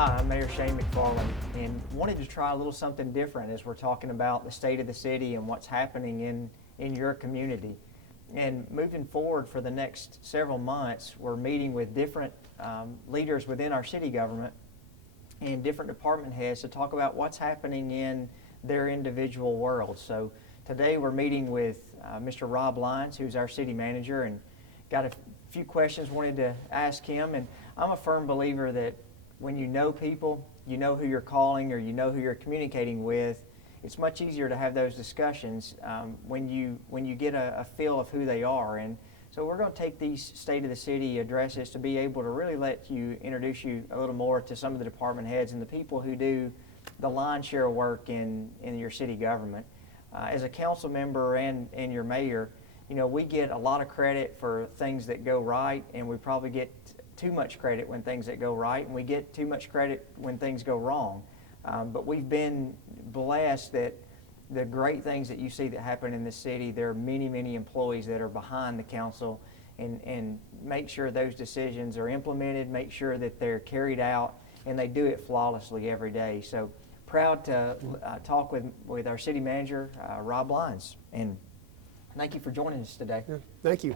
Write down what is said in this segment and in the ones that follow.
Hi, I'm Mayor McFarland, and wanted to try a little something different as we're talking about the state of the city and what's happening in your community. And moving forward for the next several months, we're meeting with different leaders within our city government and different department heads to talk about what's happening in their individual worlds. So today we're meeting with Mr. Rob Lyons, who's our city manager, and got a few questions wanted to ask him. And I'm a firm believer that when you know people, you know who you're calling or you know who you're communicating with, it's much easier to have those discussions when you get a feel of who they are. And so we're going to take these State of the City addresses to be able to really let you introduce you a little more to some of the department heads and the people who do the lion's share of work in your city government. As a council member and your mayor, you know, we get a lot of credit for things that go right, and we probably get too much credit when things that go right, and we get too much credit when things go wrong. But we've been blessed that the great things that you see that happen in this city, there are many, many employees that are behind the council and make sure those decisions are implemented, make sure that they're carried out, and they do it flawlessly every day. So proud to talk with our city manager, Rob Lyons. And thank you for joining us today. Yeah, thank you.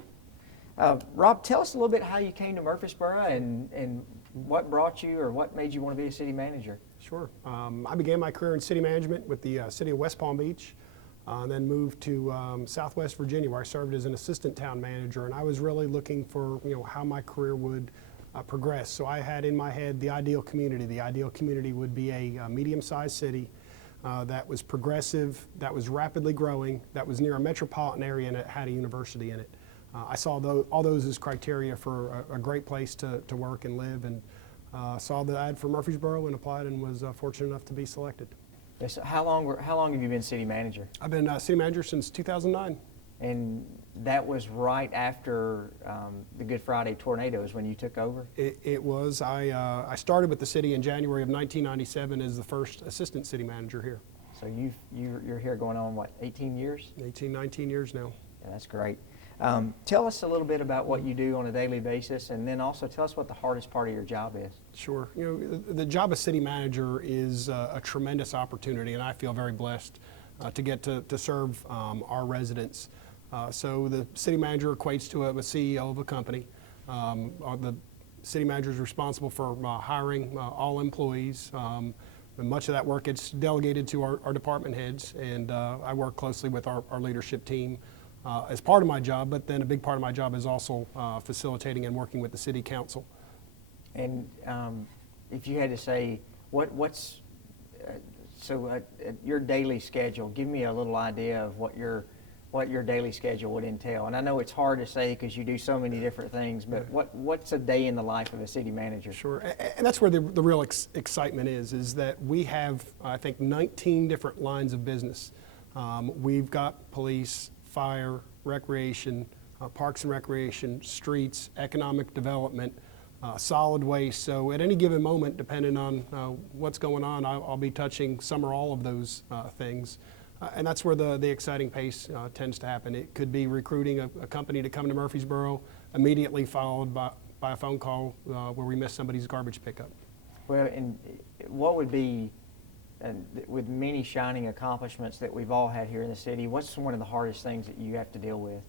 Rob, tell us a little bit how you came to Murfreesboro and what brought you or what made you want to be a city manager. Sure. I began my career in city management with the city of West Palm Beach, then moved to Southwest Virginia, where I served as an assistant town manager, and I was really looking for how my career would progress. So I had in my head the ideal community. The ideal community would be a medium-sized city that was progressive, that was rapidly growing, that was near a metropolitan area, and it had a university in it. I saw all those as criteria for a great place to work and live, and saw the ad for Murfreesboro and applied and was fortunate enough to be selected. Yes, how long have you been city manager? I've been city manager since 2009. And that was right after the Good Friday tornadoes when you took over? It was. I started with the city in January of 1997 as the first assistant city manager here. So you're here going on, what, 18 years? 18, 19 years now. Yeah, that's great. Tell us a little bit about what you do on a daily basis, and then also tell us what the hardest part of your job is. Sure. The job of city manager is a tremendous opportunity, and I feel very blessed to get to serve our residents. So the city manager equates to a CEO of a company. The city manager is responsible for hiring all employees. And much of that work gets delegated to our department heads, and I work closely with our leadership team as part of my job, but then a big part of my job is also facilitating and working with the city council. And if you had to say, what's your daily schedule, give me a little idea of what your daily schedule would entail. And I know it's hard to say because you do so many different things, but what's a day in the life of a city manager? Sure, and that's where the real excitement is that we have, I think, 19 different lines of business. We've got police, fire, recreation, parks and recreation, streets, economic development, solid waste. So at any given moment, depending on what's going on, I'll be touching some or all of those things. And that's where the exciting pace tends to happen. It could be recruiting a company to come to Murfreesboro, immediately followed by a phone call where we miss somebody's garbage pickup. Well, and what would be, with many shining accomplishments that we've all had here in the city, what's one of the hardest things that you have to deal with?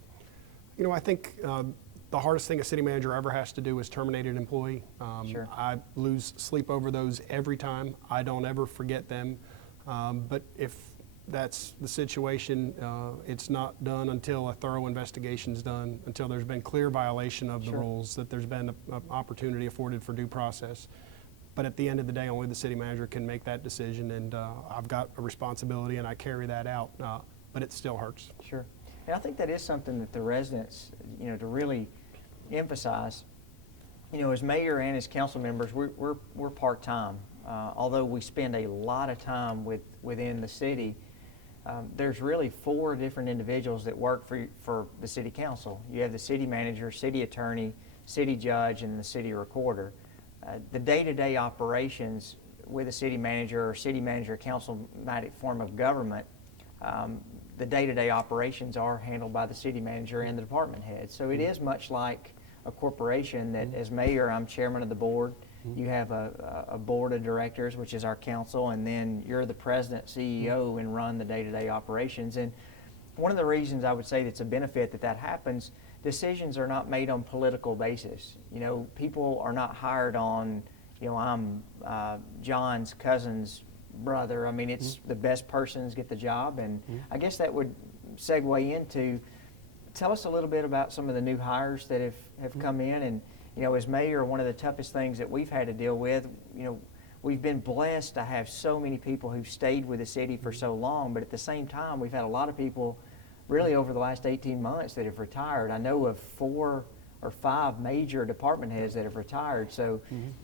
I think the hardest thing a city manager ever has to do is terminate an employee. Sure. I lose sleep over those every time. I don't ever forget them. But if that's the situation, it's not done until a thorough investigation is done, until there's been clear violation of the Sure. rules, that there's been an opportunity afforded for due process. But at the end of the day, only the city manager can make that decision, and I've got a responsibility and I carry that out, but it still hurts. Sure. And I think that is something that the residents, to really emphasize. As mayor and as council members, we're part-time. Although we spend a lot of time within the city, there's really 4 different individuals that work for the city council. You have the city manager, city attorney, city judge, and the city recorder. The day-to-day operations with a city manager or city manager councilmatic form of government, the day-to-day operations are handled by the city manager and the department head. So it is much like a corporation that as mayor, I'm chairman of the board, you have a board of directors, which is our council, and then you're the president, CEO, and run the day-to-day operations. And one of the reasons I would say that's a benefit that happens, decisions are not made on political basis. You know, people are not hired on, you know, I'm John's cousin's brother. I mean, it's the best persons get the job. And I guess that would segue into, tell us a little bit about some of the new hires that have come in. And, you know, as mayor, one of the toughest things that we've had to deal with, you know, we've been blessed to have so many people who've stayed with the city for so long, but at the same time, we've had a lot of people really over the last 18 months that have retired. I know of 4 or 5 major department heads that have retired. So,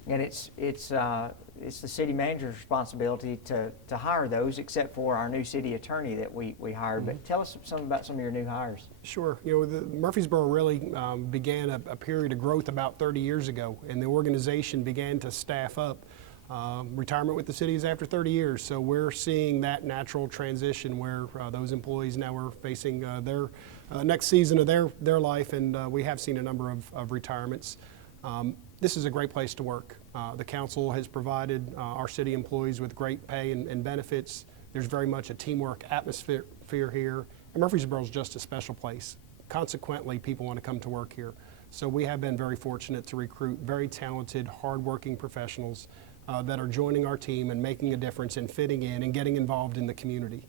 and it's the city manager's responsibility to hire those, except for our new city attorney that we hired. But tell us something about some of your new hires. Sure. You know, Murfreesboro really began a period of growth about 30 years ago, and the organization began to staff up. Retirement with the city is after 30 years, so we're seeing that natural transition where those employees now are facing their next season of their life, and we have seen a number of retirements. This is a great place to work. The council has provided our city employees with great pay and benefits. There's very much a teamwork atmosphere here, and Murfreesboro is just a special place. Consequently, people want to come to work here. So we have been very fortunate to recruit very talented, hardworking professionals that are joining our team and making a difference and fitting in and getting involved in the community.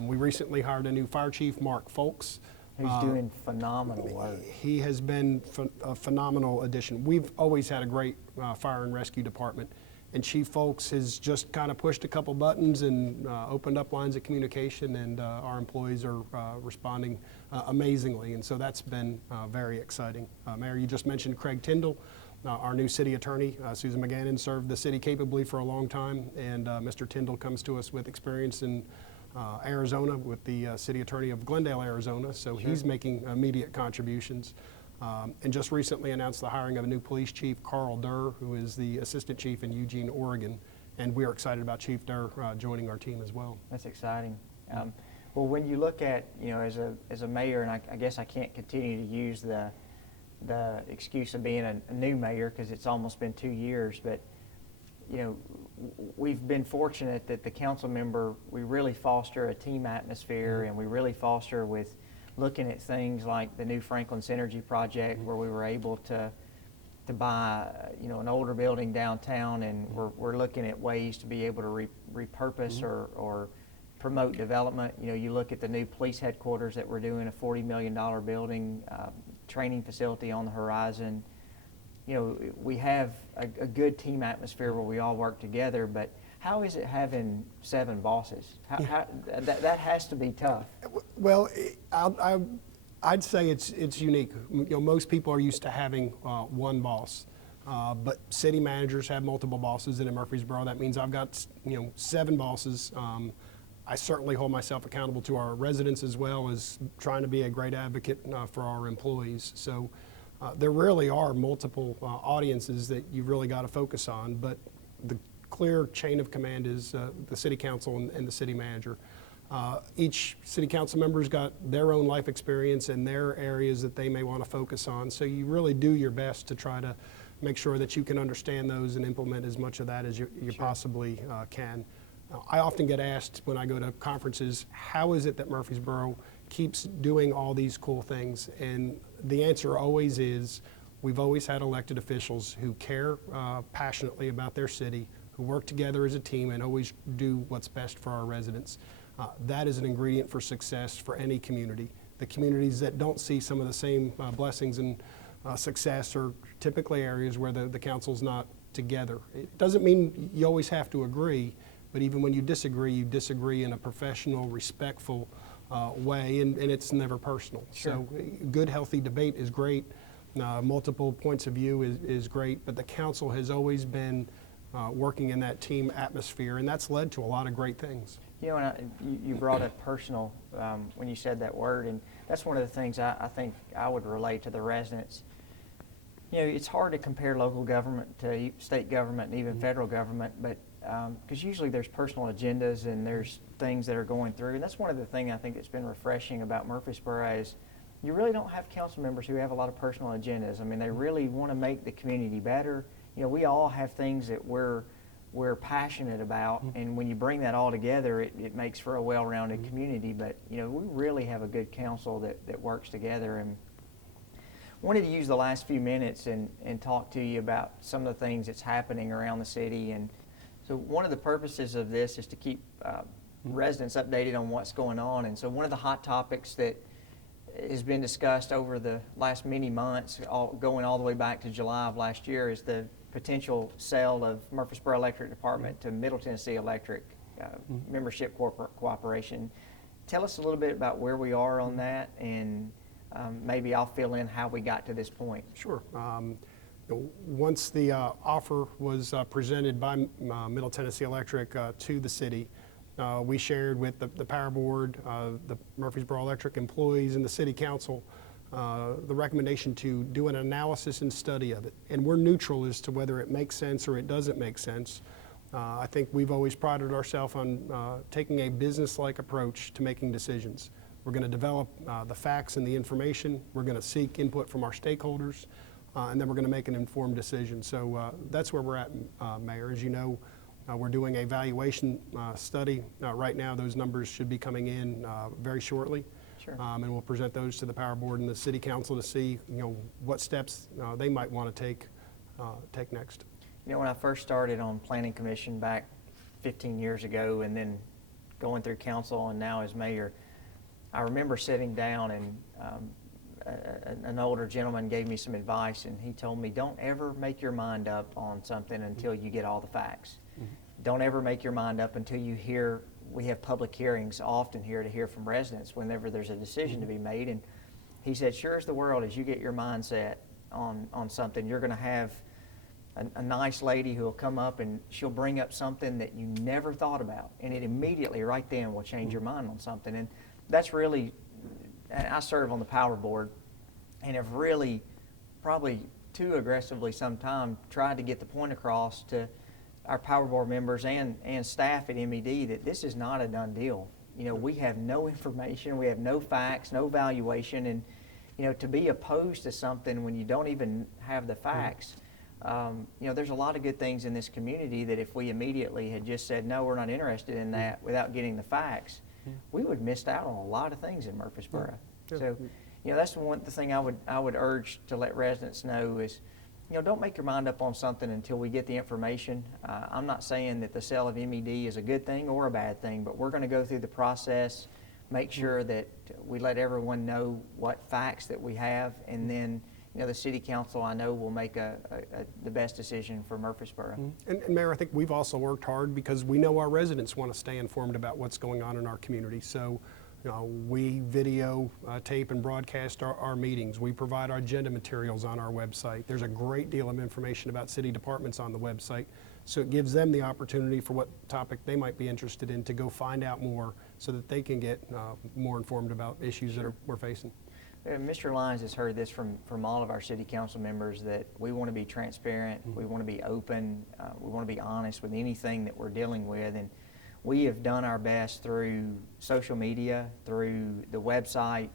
We recently hired a new fire chief, Mark Folks. Who's doing phenomenal work. He has been a phenomenal addition. We've always had a great fire and rescue department, and Chief Folks has just kind of pushed a couple buttons and opened up lines of communication, and our employees are responding amazingly, and so that's been very exciting. Mayor, you just mentioned Craig Tyndall. Our new city attorney, Susan McGannon, served the city capably for a long time, and Mr. Tyndall comes to us with experience in Arizona with the city attorney of Glendale, Arizona, so he's making immediate contributions. And just recently announced the hiring of a new police chief, Carl Durr, who is the assistant chief in Eugene, Oregon, and we are excited about Chief Durr joining our team as well. That's exciting. Well, when you look at, you know, as a mayor, and I guess I can't continue to use the excuse of being a new mayor because it's almost been 2 years, but you know, we've been fortunate that the council member, we really foster a team atmosphere, and we really foster with looking at things like the new Franklin Synergy project, where we were able to buy, you know, an older building downtown, and we're looking at ways to be able to repurpose or promote development. You know, you look at the new police headquarters that we're doing, a $40 million building, training facility on the horizon. You know, we have a good team atmosphere where we all work together, but how is it having 7 bosses? That has to be tough. Well, I'd say it's unique. You know, most people are used to having one boss, but city managers have multiple bosses, and in Murfreesboro, that means I've got, you know, 7 bosses. I certainly hold myself accountable to our residents as well as trying to be a great advocate for our employees. So there really are multiple audiences that you've really got to focus on, but the clear chain of command is the city council and the city manager. Each city council member's got their own life experience and their areas that they may want to focus on, so you really do your best to try to make sure that you can understand those and implement as much of that as you possibly can. I often get asked when I go to conferences, how is it that Murfreesboro keeps doing all these cool things? And the answer always is, we've always had elected officials who care passionately about their city, who work together as a team and always do what's best for our residents. That is an ingredient for success for any community. The communities that don't see some of the same blessings and success are typically areas where the council's not together. It doesn't mean you always have to agree, but even when you disagree in a professional, respectful way, and it's never personal. Sure. So good, healthy debate is great. Multiple points of view is great, but the council has always been working in that team atmosphere, and that's led to a lot of great things. You know, and you brought up personal when you said that word, and that's one of the things I think I would relate to the residents. You know, it's hard to compare local government to state government and even federal government, but because usually there's personal agendas and there's things that are going through, and that's one of the things I think that's been refreshing about Murfreesboro is you really don't have council members who have a lot of personal agendas. I mean, they really want to make the community better. we all have things that we're passionate about, and when you bring that all together, it makes for a well-rounded community. But we really have a good council that works together, and wanted to use the last few minutes and talk to you about some of the things that's happening around the city. And so one of the purposes of this is to keep residents updated on what's going on. And so one of the hot topics that has been discussed over the last many months, going all the way back to July of last year, is the potential sale of Murfreesboro Electric Department to Middle Tennessee Electric Membership Cooperation. Tell us a little bit about where we are on that, and maybe I'll fill in how we got to this point. Sure. Once the offer was presented by Middle Tennessee Electric to the city, we shared with the Power Board, the Murfreesboro Electric employees, and the City Council the recommendation to do an analysis and study of it. And we're neutral as to whether it makes sense or it doesn't make sense. I think we've always prided ourselves on taking a business-like approach to making decisions. We're going to develop the facts and the information. We're going to seek input from our stakeholders, and then we're going to make an informed decision. So that's where we're at, Mayor. As you know, we're doing a valuation study right now. Those numbers should be coming in very shortly. Sure. And we'll present those to the Power Board and the City Council to see, what steps they might want to take next. When I first started on Planning Commission back 15 years ago, and then going through council and now as mayor, I remember sitting down and an older gentleman gave me some advice, and he told me, don't ever make your mind up on something until you get all the facts. Don't ever make your mind up until you hear. We have public hearings often here to hear from residents whenever there's a decision to be made. And he said, sure as the world, as you get your mindset on something, you're going to have a nice lady who will come up and she'll bring up something that you never thought about, and it immediately right then will change your mind on something. And that's really, I serve on the Power Board and have really, probably too aggressively sometimes, tried to get the point across to our Power Board members and staff at MED that this is not a done deal. We have no information, we have no facts, no valuation, and to be opposed to something when you don't even have the facts, there's a lot of good things in this community that if we immediately had just said, no, we're not interested in that without getting the facts, we would have missed out on a lot of things in Murfreesboro. So, that's the thing I would urge to let residents know is, don't make your mind up on something until we get the information. I'm not saying that the sale of MED is a good thing or a bad thing, but we're going to go through the process, make sure that we let everyone know what facts that we have, and then the City Council, I know, will make the best decision for Murfreesboro. And Mayor, I think we've also worked hard because we know our residents want to stay informed about what's going on in our community. So we video, tape, and broadcast our meetings. We provide our agenda materials on our website. There's a great deal of information about city departments on the website, so it gives them the opportunity for what topic they might be interested in to go find out more so that they can get more informed about issues that we're facing. Mr. Lyons has heard this from all of our City Council members that we want to be transparent, we want to be open, we want to be honest with anything that we're dealing with. And we have done our best through social media, through the website,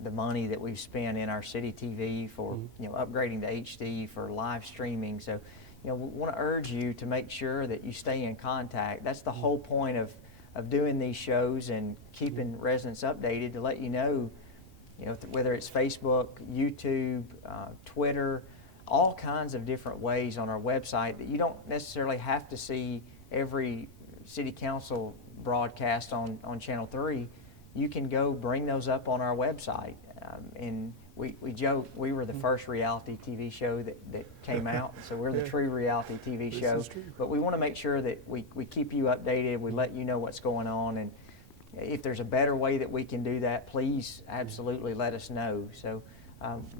the money that we've spent in our city TV for upgrading to HD, for live streaming. So we want to urge you to make sure that you stay in contact. That's the whole point of doing these shows and keeping residents updated, to let you know, whether it's Facebook, YouTube, Twitter, all kinds of different ways on our website that you don't necessarily have to see every City Council broadcast on Channel 3. You can go bring those up on our website. And we joke, we were the first reality TV show that came out, so we're the true reality TV show. But we want to make sure that we keep you updated, we let you know what's going on, and if there's a better way that we can do that, please absolutely let us know. So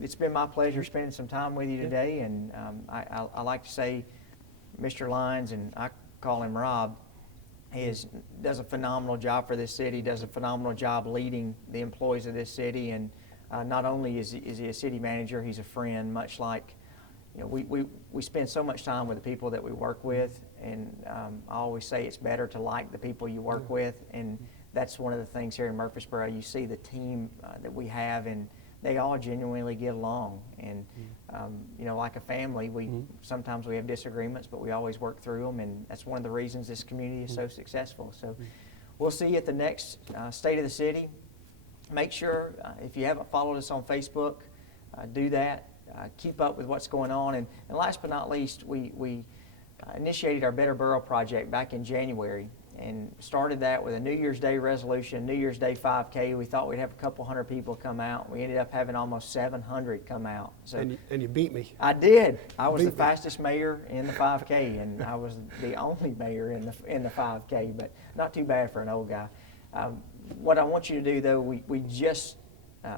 it's been my pleasure spending some time with you today, and I like to say Mr. Lyons, and I call him Rob, does a phenomenal job for this city, does a phenomenal job leading the employees of this city, and not only is he a city manager, he's a friend, much like we spend so much time with the people that we work with, and I always say it's better to like the people you work with, and that's one of the things here in Murfreesboro. You see the team that we have, and they all genuinely get along. And you know, like a family, sometimes we have disagreements, but we always work through them, and that's one of the reasons this community is so successful. So we'll see you at the next State of the City. Make sure, if you haven't followed us on Facebook, do that. Keep up with what's going on. And last but not least, we initiated our Better Borough project back in January and started that with a New Year's Day resolution, New Year's Day 5K. We thought we'd have a couple hundred people come out. We ended up having almost 700 come out. So And you beat me. I did. I was the fastest mayor in the 5K, and I was the only mayor in the 5K, but not too bad for an old guy. What I want you to do, though, we just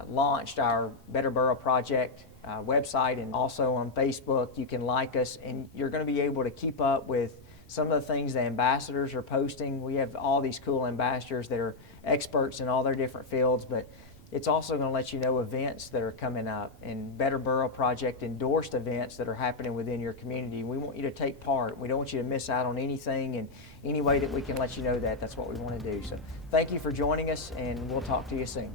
launched our Better Borough project website, and also on Facebook. You can like us, and you're going to be able to keep up with some of the things the ambassadors are posting. We have all these cool ambassadors that are experts in all their different fields, but it's also going to let you know events that are coming up and Better Borough Project endorsed events that are happening within your community. We want you to take part. We don't want you to miss out on anything, and any way that we can let you know that, that's what we want to do. So thank you for joining us, and we'll talk to you soon.